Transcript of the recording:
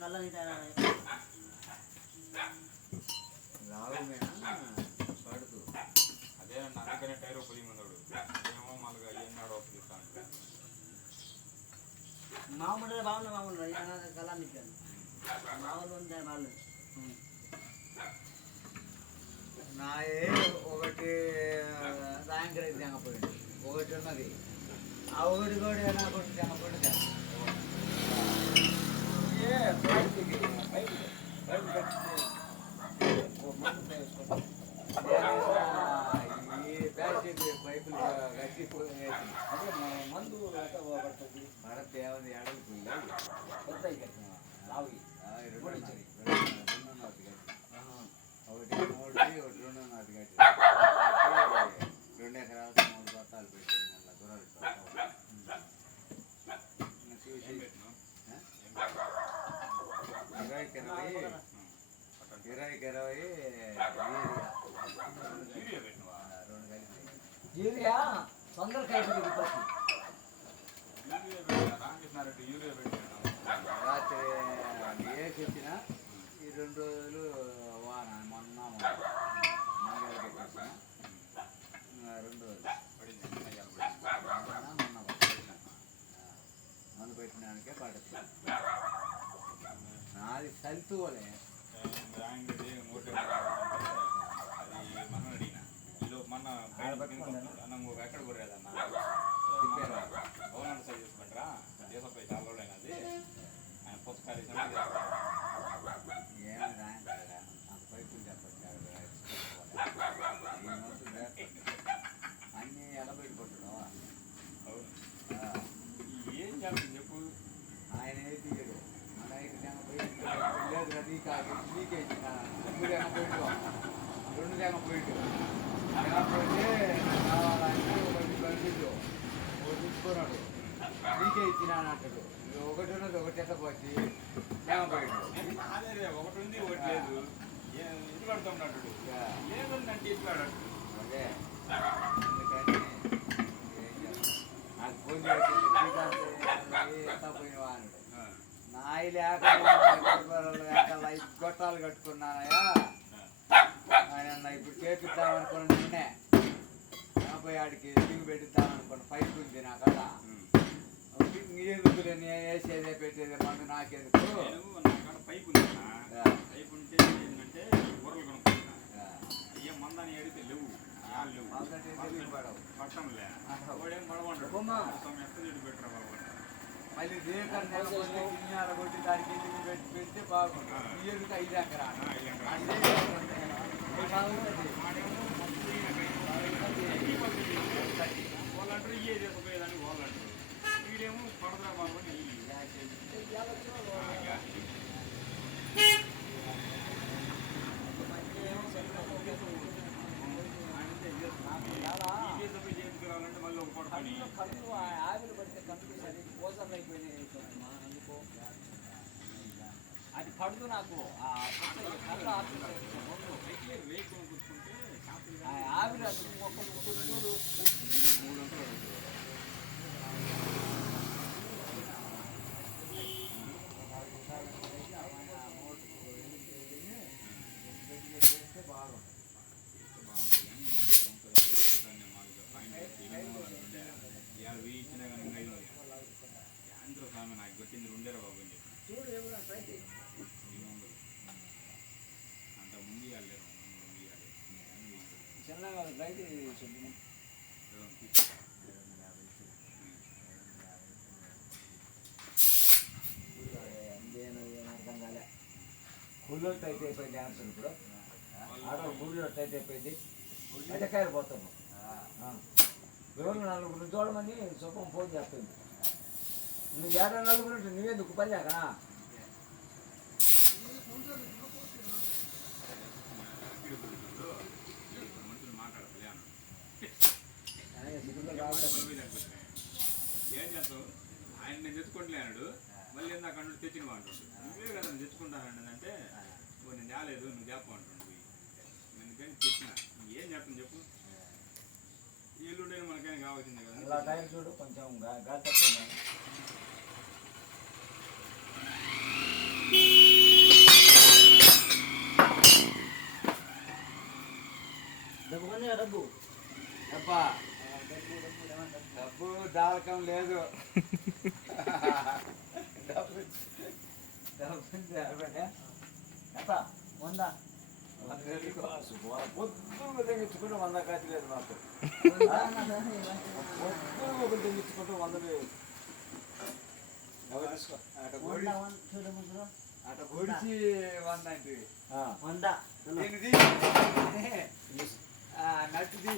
కళ్ళని లావుమేనా అదే అందుకనే టైర్ పొలి ఏమో మళ్ళీ ఎన్నాడో పిలుస్తాను మామూలుగా బాగున్నా మామూలు కళ్ళని ఇచ్చాను మామూలు ఉంది వాళ్ళు నాయే ఒకటి సాయంత్రం తెగపోయింది ఒకటి ఉన్నది ఆ ఒకటి కూడా నాకు ఒకటి తెగపోయింది Thank you. ఇరవైకి ఇరవై రెండు కలిపి యూరియా పెట్టినా పెట్టినాడు రాత్రి వేసి వచ్చిన ఈ రెండు రోజులు వాన మొన్న మంగళ పెట్టేసిన ఇంకా రెండు రోజులు. మొన్న పట్టిన. మందు పెట్టినానికే పడుతుంది నాది సల్తువలే మన అన్న ఇంకొక ఎక్కడ కొర్రేదన్న తిప్పారు. గవర్నమెంట్ సైడ్ చేసుకుంటారా? దేశపై చాలా రోజులైనది ఆయన పుస్తకాలు లీకేజ్ ఇచ్చినాను అంటాడు ఒకటి ఉన్నది ఒకటి జమ పోయిండు అదే ఒకటి ఉంది ఒకటి లేదు. ఇంటి కడుతున్నాడు లేదంటే ఇంటి కడడు అదే. అందుకని? నాకు ఫోన్ పోయినవా? అన్నాడు నాయి లేక గొట్టాలు కట్టుకున్నానయ్యా. ఆయన ఇప్పుడు చేపిద్దామనుకున్న నిన్నే యాభై ఆడికి దిగు పెట్టిద్దామనుకున్న పైపు ఉంది నా కాడ. ఎందుకు నేను వేసేదే పెట్టేదే మందు నాకెందుకు? నేను పైపు ఉంది? అన్న. ఆ, పైపు ఉంటే ఏంటంటే ఊరలు కొనుక్కుంటున్నా ఆ. అయ్యే మందని అడిగితే లేవు. లేవు. పట్టంలే. వాడేం. మొత్తం ఎంత చెడు పెట్టరా బాబు. మళ్ళీ రేకర్ నెల కొట్టి గిన్నెల కొట్టి దానికి ఎందుకు పెట్టి పెడితే బాగుంటుంది ఎదుగు ఐదు ఎకరా ఎకరాలు. అంటే వాడేమో మొత్తం ఈయన కైపు. ఈ పద్ధతి. వాళ్ళు అంటారు ఇయ్యే చేసుకుపోయేదాన్ని వాళ్ళు అంటారు వీడేమో పడదరా బాబు అని ఈ. ఆ, గ్యాస్. ఈ చేతితో చేయించుకురావాలంటే మళ్ళీ ఒక పూట పని. కళ్ళు కళ్ళు ఆవిరి పడితే కళ్ళు సరి పోసర్లు అయిపోయినాయి చూడమ్మా, అందుకో పడుతూ నాకు. కళ్ళు ఆవిరి ముక్కలు చూడు మూడు వందలు చేస్తే బాగుంటుంది బాగుంటుంది కానీ ఈ దొంగలు వీడు ఎక్కడనే మాదిరిగా ఫైన్ పెట్టి ఎనిమిది వందలు ఉండే. ఇవాళ వెయ్యి ఇచ్చినా కానీ ఇంకా ఐదు వందలు. యాంత్ర స్వామి నాకు కొట్టింది రెండేరా బాబు అని చెప్పి చూడు ఏమన్నా ట్రై చేయి. ఎనిమిది వందలు అంత ముందు ఇవ్వాలి రెండు వందలు ముందు ఇవ్వాలి కానీ వెయ్యి ఇవ్వాలి. చిన్నగా ట్రై చేయి చెప్పు. ఏదో ఒకటి తీసుకో. ఇంకేం ఏం అర్థం కాలే కూలీలో టైట్ అయిపోయింది డ్యాన్స్ ఇప్పుడు ఆడో కూలీలో టైట్ అయిపోయింది బయటకాయలు పోతాము ఎవరు నలుగురు చూడమని శుభం ఫోన్ చేస్తుంది నువ్వు ఏడ నలుగురు ఉంటే నువ్వెందుకు పల్లాగా చూడు కొంచెం గాలి తక్కువ డబ్బు డబ్బు డబ్బా డబ్బు దాలకం లేదు డబ్బు డబ్బు వందా పొద్దుగా తెగించుకుంటే వంద కాచి లేదు మాకు వంద అన్నది తెగించుకుంటే పొడిచి వంద అంటే వంద నట్టు